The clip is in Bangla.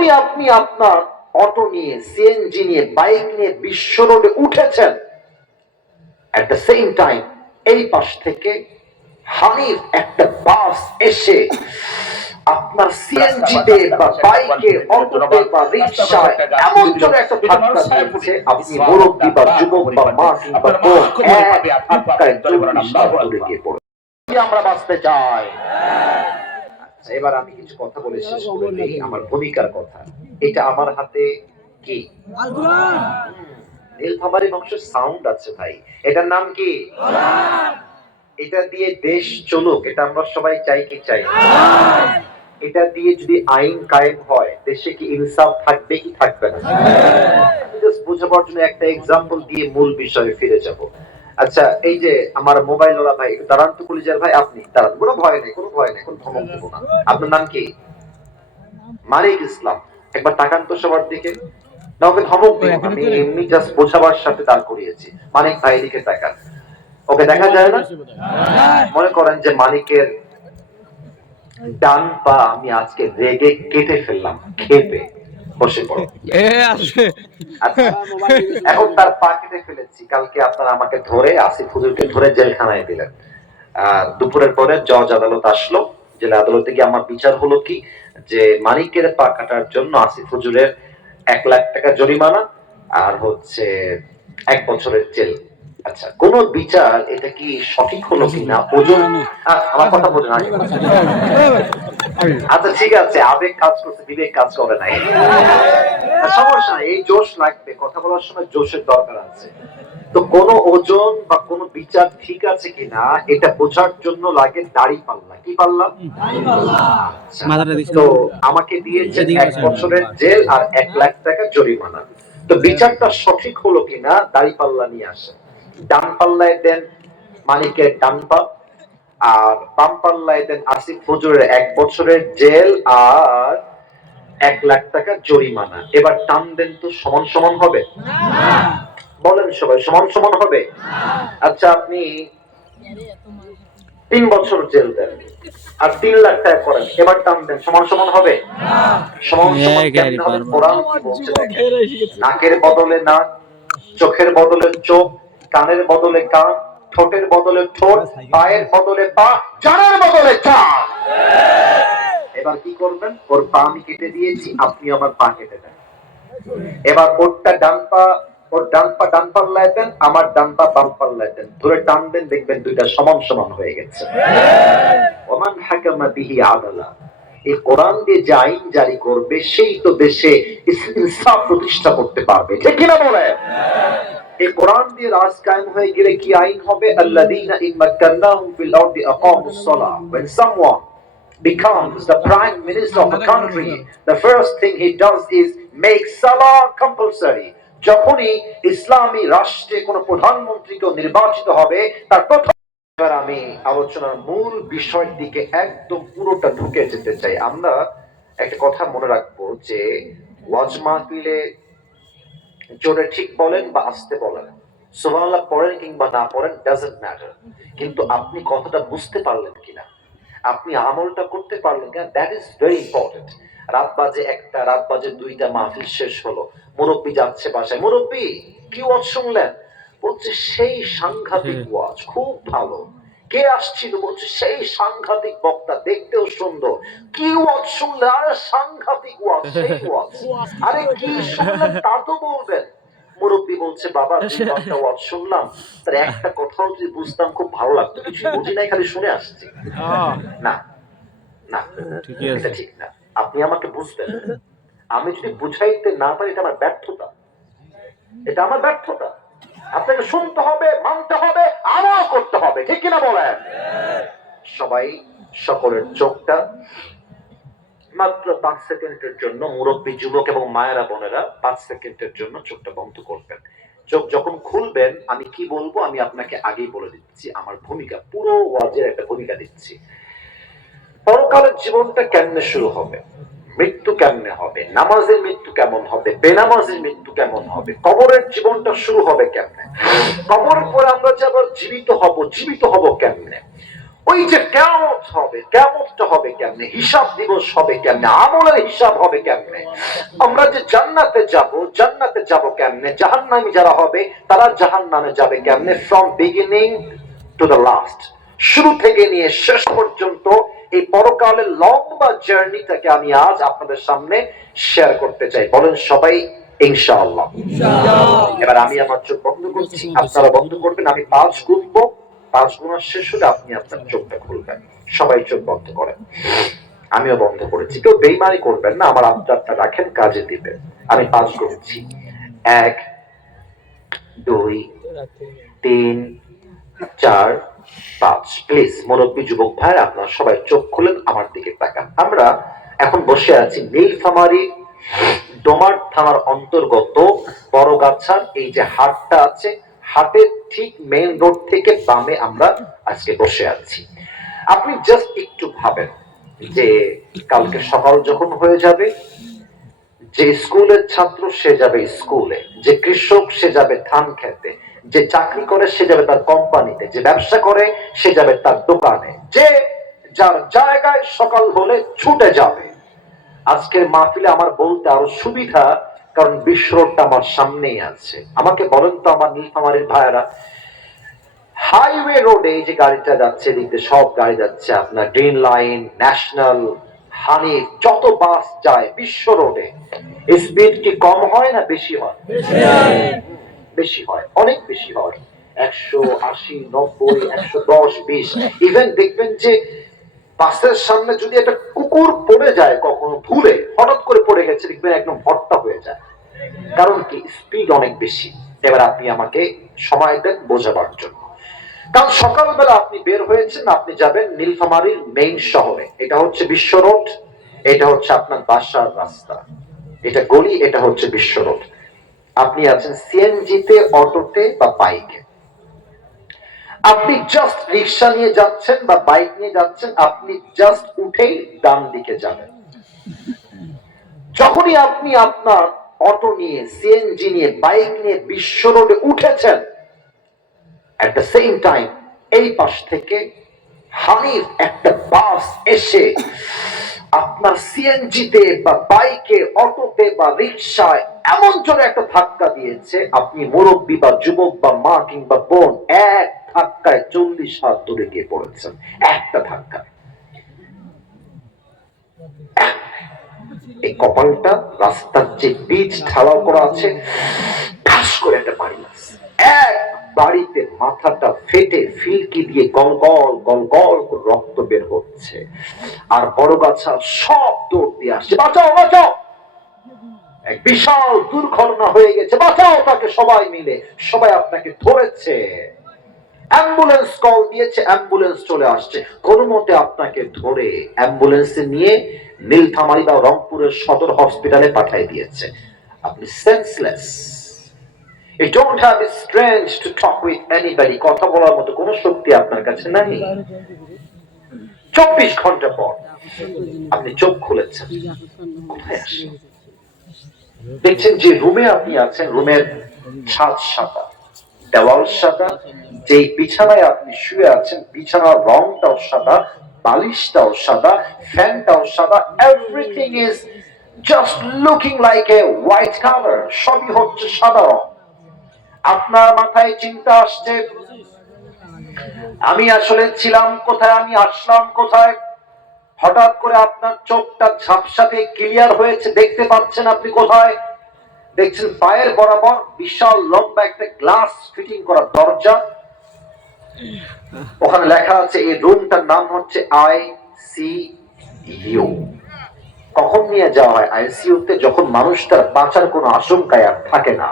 যখনই আপনি আপনার। অটো নিয়ে সিএনজি নিয়ে বাইক নিয়ে বিশ্ব রোডে উঠেছেন। অ্যাট দ্য সেম টাইম এই পাশ থেকে হানিফ একটা বাস এসে আপনার সিএনজিতে বা বাইকে অটোতে বা রিক্সায় এমন জন্য একটা ধাক্কা দিয়েছে। আপনি মুরব্বী বা যুবক বা মা কিংবা বোন এক ধাক্কায় চল্লিশ আমরা বাঁচতে চাই। এবার আমি কিছু কথা বলে শেষ করে নেই আমার ভূমিকার কথা। এটা আমার হাতে কি? নীলফামারী বংশের সাউন্ড আছে ভাই। এটার নাম কি? এটা দিয়ে দেশ চলুক এটা আমরা সবাই চাই কি চাই? এটা দিয়ে যদি আইন কায়েম হয় দেশে কি ইনসাফ থাকবে কি থাকবে না? just জন্য একটা এক্সাম্পল দিয়ে মূল বিষয়ে ফিরে যাব। আচ্ছা এই যে আমার মোবাইল ওলা ভাই দাঁড়ান তো কলিজার ভাই আপনি দাঁড়ান কোনো ভয় নেই কোনো ভয় নেই কোনো ধমক দেবো না। আপনার নাম কি? মালিক ইসলাম। একবার তাকান তো সবার দিকে। না ওকে ধমক আমি এমনি জাস্ট বোঝাবার সাথে দাঁড় করিয়েছি। মানিক ভাই তাকান। ওকে দেখা যায় না? মনে করেন যে মানিকের ডান পা আমি আজকে রেগে কেটে ফেললাম খেপে। বসে পড়ো। আচ্ছা, এখন তার পা কেটে ফেলেছি। কালকে আপনারা আমাকে ধরে আসিফ হুজুরকে ধরে জেলখানায় দিলেন। আর দুপুরের পরে জজ আদালত আসলো। জেলা আদালতে গিয়ে আমার বিচার হলো কি? যে মানিকের পা কাটার জন্য আসিফ হুজুরের এক লাখ টাকা জরিমানা আর হচ্ছে এক বছরের জেল। আচ্ছা কোন বিচার এটা কি সঠিক হলো কিনা? ওজন আমার কথা আচ্ছা ঠিক আছে আবেগ কাজ করছে বিবেক কাজ করে নাই সমস্যা নাই এই জোশ লাগবে কথা বলার সময় জোশের দরকার আছে। তো কোন ওজন বা কোন বিচার ঠিক আছে কিনা এটা বোঝার জন্য লাগে দাড়ি পাল্লা। কি পাল্লা? আচ্ছা। তো আমাকে দিয়েছে এক বছরের জেল আর এক লাখ টাকা জরিমানা। তো বিচারটা সঠিক হলো কিনা দাড়ি পাল্লা নিয়ে আসে ডান পাল্লায় দেন মানিকের ডান পা আর বাম পাল্লায় দেন আসিফ হুজুরের এক বছরের জেল আর এক লাখ টাকা জরিমানা। এবার টান দেন তো সমান সমান হবে? বলেন সবাই সমান সমান হবে? আচ্ছা আপনি তিন বছর জেল দেন আর তিন লাখ টাকা করেন এবার টান দেন সমান সমান হবে? সমান সমান কোরআন বলছে দেখেন নাকের বদলে নাক চোখের বদলে চোখ কানের বদলে কান, ঠোঁটের বদলে ঠোঁট, পায়ের বদলে পা, জানের বদলে চান এবার কি করবেন? ওর পা আমি কেটে দিয়েছি, আপনি আমার পা কেটে দেন। এবার ওরটা ডান পা, ওর ডান পা ডান পাল্লায় দেন, আমার ডান পা বাম পাল্লায় দেন। ধরে টান দেন দেখবেন দুইটা সমান সমান হয়ে গেছে। ওমান হাকামা বিহি আদালা। এই কোরআন দিয়ে যে আইন জারি করবে, সেই তো দেশে ইনসাফ প্রতিষ্ঠা করতে পারবে। ঠিক কিনা বলে এই কোরআন দিয়ে রাজ কায়েম হয়ে গেলে কি আইন হবে? ইন ফিল আরদি আকামুস সালাহ। When someone becomes the prime minister of a country, the first thing he does is make salah compulsory. যখনই ইসলামী রাষ্ট্রে কোনো প্রধানমন্ত্রী কেউ নির্বাচিত হবে, তার প্রথম আমি আলোচনার মূল বিষয়ের দিকে একদম পুরোটা ঢুকে যেতে চাই। আমরা একটা কথা মনে রাখব যে ওয়াজ মাহফিলে জোরে ঠিক বলেন বা আসতে বলেন। সুবহানাল্লাহ পড়েন কিংবা না পড়েন ডাজন্ট ম্যাটার কিন্তু আপনি কথাটা বুঝতে পারলেন কিনা? আপনি আমলটা করতে পারলেন কিনা? দ্যাট ইজ ভেরি ইম্পর্টেন্ট রাত বাজে একটা রাত বাজে দুইটা মাহফিল শেষ হলো। মুরব্বী যাচ্ছে বাসায়। মুরব্বী কি ওয়াজ শুনলেন? বলছে সেই সাংঘাতিক ওয়াজ খুব ভালো। কে আসছিল? বলছে সেই সাংঘাতিক বক্তা দেখতেও সুন্দর। কি ওয়াজ শুনলে? আরে সাংঘাতিক ওয়াজ সেই ওয়াজ। আরে কি শুনলেন তা তো বলবেন। মুরব্বী বলছে বাবা দুই ঘণ্টা ওয়াজ শুনলাম। তার একটা কথাও যদি বুঝতাম খুব ভালো লাগতো। কিছু বুঝি নাই খালি শুনে আসছি। না না এটা ঠিক না। আপনি আমাকে বুঝবেন আমি যদি বুঝাইতে না পারি এটা আমার ব্যর্থতা। এটা আমার ব্যর্থতা। আপনাকে শুনতে হবে মানতে হবে। হবে। ঠিক কিনা বলেন? সবাই সকলের চোখটা মাত্র পাঁচ সেকেন্ডের জন্য মুরব্বী, যুবক এবং মায়েরা, বোনেরা পাঁচ সেকেন্ডের জন্য চোখটা বন্ধ করবেন। চোখ যখন খুলবেন, আমি কি বলব? আমি আপনাকে আগেই বলে দিচ্ছি, আমার ভূমিকা, পুরো ওয়াজের একটা ভূমিকা দিচ্ছি। পরকালের জীবনটা কেমনে শুরু হবে? মৃত্যু কেমনে হবে? নামাজের মৃত্যু কেমন হবে? বেনামাজের মৃত্যু কেমন হবে? কবরের জীবনটা শুরু হবে কেমনে? কবরের পরে আমরা যে আবার জীবিত হব জীবিত হব কেমনে? ওই যে কেমত হবে কেমতটা হবে কেমনে? হিসাব দিবস হবে কেমনে? আমলের হিসাব হবে কেমনে? আমরা যে জান্নাতে যাব জান্নাতে যাব কেমনে? জাহান্নামী যারা হবে, তারা জাহান্নামে যাবে কেমনে? From beginning to the last শুরু থেকে নিয়ে শেষ পর্যন্ত এই পরকালের লম্বা জার্নিটাকে আমি আজ আপনাদের সামনে শেয়ার করতে চাই। বলেন সবাই ইনশাআল্লাহ। এবার আমি আমার চোখ বন্ধ করছি। আপনারা বন্ধ করবেন আমি পাঁচ গুনবো। পাঁচ গুণা শেষ হলে আপনি আপনার চোখটা খুলবেন। সবাই চোখ বন্ধ করেন। আমিও বন্ধ করেছি। কেউ বেইমানি করবেন না আমার আবদারটা রাখেন কাজে দিবেন। আমি পাঁচ গুনছি। এক দুই তিন চার পাঁচ, প্লিজ, মুরব্বী যুবক ভাই, আপনারা সবাই চোখ খুলেন, আমার দিকে তাকান। আমরা এখন বসে আছি নীলফামারী ডোমার থানার অন্তর্গত বড়গাছার, এই যে হাটটা আছে, হাটের ঠিক মেইন রোড থেকে বামে আমরা আজকে বসে আছি। আপনি জাস্ট একটু ভাবেন যে কালকে সকাল যখন হয়ে যাবে, যে স্কুলের ছাত্র সে যাবে স্কুলে, যে কৃষক সে যাবে ধান খেতে যে চাকরি করে সে যাবে তার কোম্পানিতে, যে ব্যবসা করে সে যাবে তার দোকানে। যে যার জায়গায় সকাল হলে ছুটে যাবে। আজকের মাহফিলে আমার বলতে আরও সুবিধা, কারণ বিশ্ব রোডটা আমার সামনেই আছে। আমাকে বলেন তো আমার নীলফামারীর ভাইয়েরা, হাইওয়ে রোডে যে গাড়িটা যাচ্ছে দিয়ে সব গাড়ি যাচ্ছে, আপনার গ্রিন লাইন, ন্যাশনাল, হানি, যত বাস যায় বিশ্ব রোডে। স্পিড কি কম হয় না বেশি হয়। বেশি হয়, অনেক বেশি হয়। একশো আশি, নব্বই, একশো দশ, বিশ। ইভেন দেখবেন যে বাসের সামনে যদি একটা কুকুর পড়ে যায় কখনো ভুলে হঠাৎ করে পড়ে গেছে, দেখবেন একদম ভট্টা হয়ে যায়। কারণ কি? স্পিড অনেক বেশি। এবার আপনি আমাকে সময় দেন বোঝাবার জন্য। কারণ সকালবেলা আপনি বের হয়েছেন, আপনি যাবেন নীলফামারীর মেইন শহরে। এটা হচ্ছে বিশ্ব রোড, এটা হচ্ছে আপনার বাসার রাস্তা। এটা গলি, এটা হচ্ছে বিশ্ব রোড। আপনি আছেন সিএনজিতে, অটোতে বা বাইকে। আপনি জাস্ট রিক্সা নিয়ে যাচ্ছেন বা বাইক নিয়ে যাচ্ছেন, আপনি জাস্ট উঠেই ডান দিকে যাবেন। যখনই আপনি আপনার অটো নিয়ে, সিএনজি নিয়ে, বাইক নিয়ে বিশ্ব রোডে উঠেছেন অ্যাট দ্য সেম টাইম এই পাশ থেকে হানিফ একটা বাস এসে আপনার সিএনজিতে বা বাইকে, অটোতে বা রিক্সায় এমন জোরে একটা ধাক্কা দিয়েছে, আপনি মুরব্বী বা যুবক বা মা কিংবা বোন এক ধাক্কায় চল্লিশ হাত দূরে গিয়ে পড়েছেন। একটা ধাক্কায় এই কপালটা, রাস্তার যে বীজ ঢালাও করা আছে ঠাস করে একটা বাড়ি এক বাড়িতে মাথাটা ফেটে ফিলকি দিয়ে গলগল করে রক্ত বের হচ্ছে। আর বড় গাছা সব দৌড় দিয়ে আসছে, বাঁচাও বাঁচাও! এক বিশাল দুর্ঘটনা হয়ে গেছে, বাঁচাও তাকে সবাই মিলে, সবাই আপনাকে ধরেছে। অ্যাম্বুলেন্স কল দিয়েছে, অ্যাম্বুলেন্স চলে আসছে। কোনো মতে আপনাকে ধরে অ্যাম্বুলেন্সে নিয়ে নীলফামারী বা রংপুরের সদর হসপিটালে পাঠিয়ে দিয়েছে। আপনি senseless. You don't have strength to talk with anybody. কথা বলার মতো কোনো শক্তি আপনার কাছে নাই। চব্বিশ ঘণ্টা পর আপনি চোখ খুলেছেন। কোথায় আসছেন দেখছেন যে রুমে আপনি আছেন, রুমের ছাদ সাদা, দেওয়াল সাদা যে বিছানায় আপনি শুয়ে আছেন, বিছানার রংটাও সাদা, বালিশটাও সাদা, ফ্যানটাও সাদা everything is just looking like a white colour সবই হচ্ছে সাদা রং। আপনার মাথায় চিন্তা আসছে? আমি আসলে ছিলাম কোথায়? আমি আসলাম কোথায়? হঠাৎ করে আপনার চোখটা ঝাপসাতে ক্লিয়ার হয়েছে, দেখতে পাচ্ছেন আপনি কোথায়? দেখছেন পায়ের বরাবর বিশাল লম্বা একটা গ্লাস ফিটিং করা দরজা। ওখানে লেখা আছে, এই রুমটার নাম হচ্ছে আই সি ইউ। কখন নিয়ে যাওয়া হয়? আইসিইউ তে যখন মানুষটার বাঁচার কোনো আশঙ্কায় আর থাকে না।